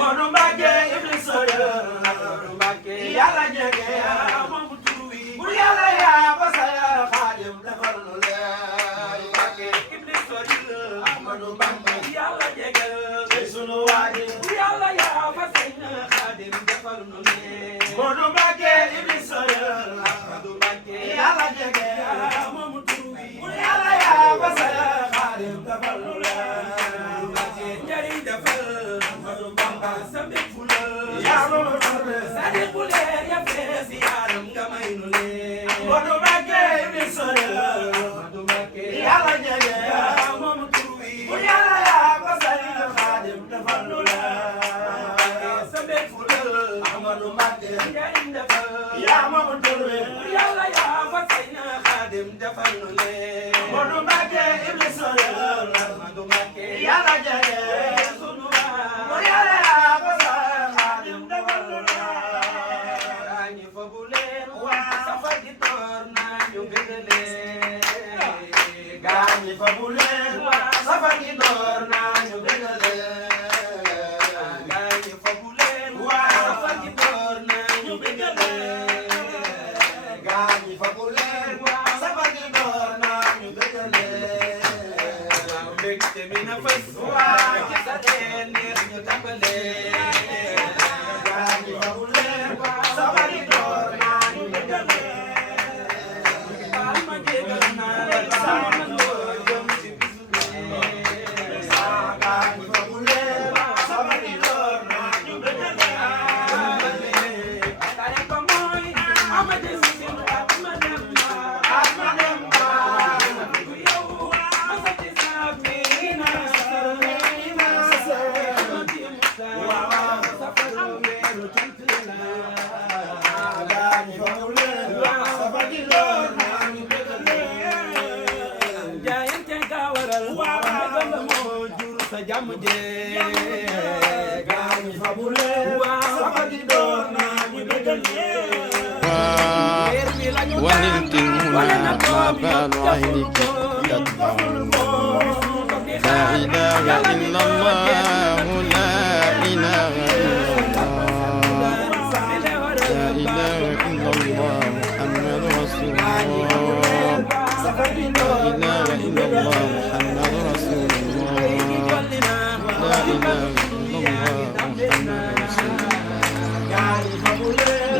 Modou Mbacké Iblis Soyor Modou Mbacké yàlla jege moom tur wi bu yàlla yaa ba sa Xaadim defal nu leer Mbacké Iblis Soyor Modou Mbacké yàlla jege sunu waaji bu yàlla yaa ba sa Xaadim defal nu leer Modou Mbacké Iblis Soyor Modou Mbacké yàlla jege moom tur wi bu yàlla yaa ba sa Xaadim defal nu leer Mbacké njariñ defal Modou Bamba sa mbég fu la yaa ma sa di bu leer ya fees yaaram nga may nu leer Modou Mbacké Iblis Soyor Modou Mbacké yàlla jege moom tur wi bu yàlla yaa ba sa Xaadim defal nu leer sa mbég fu la Modou Mbacké njariñ defal yaa ma tur wi bu yàlla yaa ba sa Xaadim defal nu leer Modou Mbacké Iblis Soyor Modou Mbacké yàlla jege sunu bu yàlla yaa ba sa Xaadim defal nu leer ñi fa bu leen safar gi door naa ñu bëggale gaa ñi fa bu leen safar gi door naa ñu bëggale gaa ñi fa bu leen safar gi door naa ñu bëggale gaa ñi fa bu leen safar gi door naa ñu bëggale mbégte mi na fës ci sa teen neex ñu tàmbale gaa ñi fa bu leen safar gi door naa ñu bëggale ma jégal naa sama ngoo jëm ci bisu gaa ñi fa bu leen safar gi door naa ñu bëggale tare ba mooy ama des sin at ma dem ba ku yow ma sa ci saab mi na sa safar weeru cant la gaa ñi fa bu leen safar gi door naa ñu bëggale jaayante ga waral bëggal la moo jur sa jàmm jee gaa ñi fa bu leen safar gi door naa ñu bëggale ونلت المنى ما بال عينك تدمع لا إله إلا الله لا إله إلا الله لا إله إلا الله محمد رسول الله لا إله إلا الله محمد رسول الله لا إله إلا الله محمد رسول الله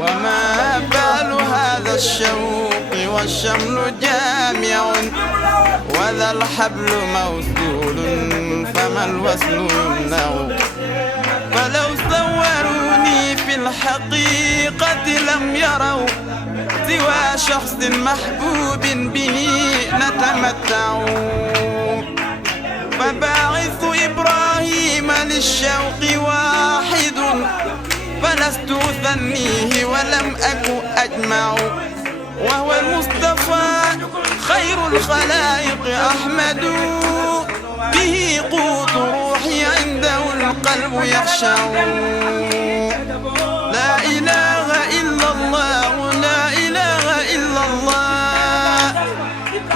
وما بال هذا الشوق والشمل جامع وذا الحبل موصول فما الوصل يمنع فلو صوروني في الحقيقة لم يروا سوى شخص محبوب به نتمتع فباعث إبراهيم للشوق واحد فلست أثنيه ولم أك أجمع وهو المصطفى خير الخلائق أحمد به قوت روحي عنده القلب يخشع لا إله إلا الله لا إله إلا الله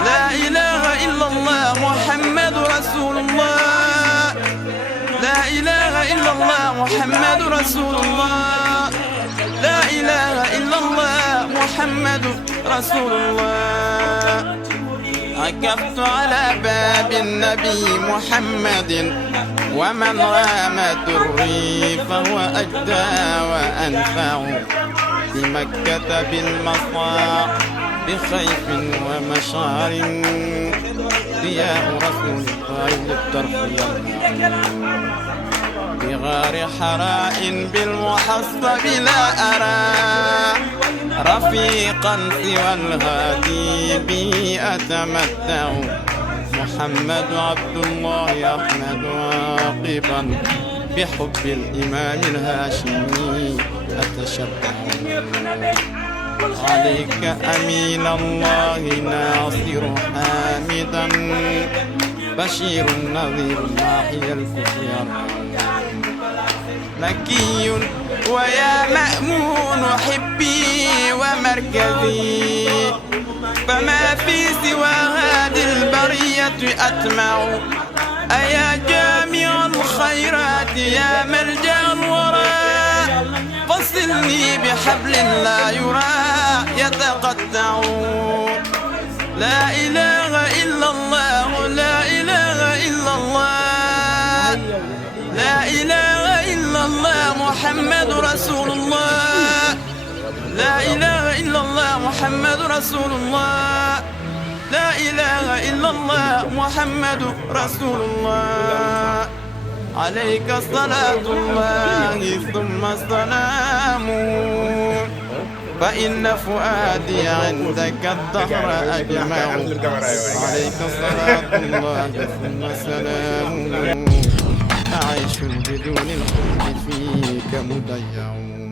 لا إله إلا الله محمد رسول الله لا إله إلا الله محمد رسول الله لا إله إلا الله محمد رسول الله عكفت على باب النبي محمد ومن رام دري فهو أجدى وأنفع بمكة بالمصاع بخيف ومشعر ضياء رسول الله للطرف يلمع بغار حراء بالمحصب لا أرى رفيقا سوى الهادي به أتمتع محمد عبد الله أحمد واقبا بحب الإمام الهاشمي أتشبع عليك أمين الله ناصر حامدا بشير نظير ماحي الكفر مكي ويا مأمون حبي ومركزي فما في سوى هذه البرية أتمع أيا جامع الخيرات يا ملجأ حبل لا يرى يتقطع لا إله إلا الله لا إله إلا الله لا إله إلا الله محمد رسول الله لا إله إلا الله محمد رسول الله لا إله إلا الله محمد رسول الله عليك صلاة الله ثم السلام فإن فؤادي عندك الدهر أجمع عليك صلاة الله ثم السلام أعيش بدون الحب فيك مضيع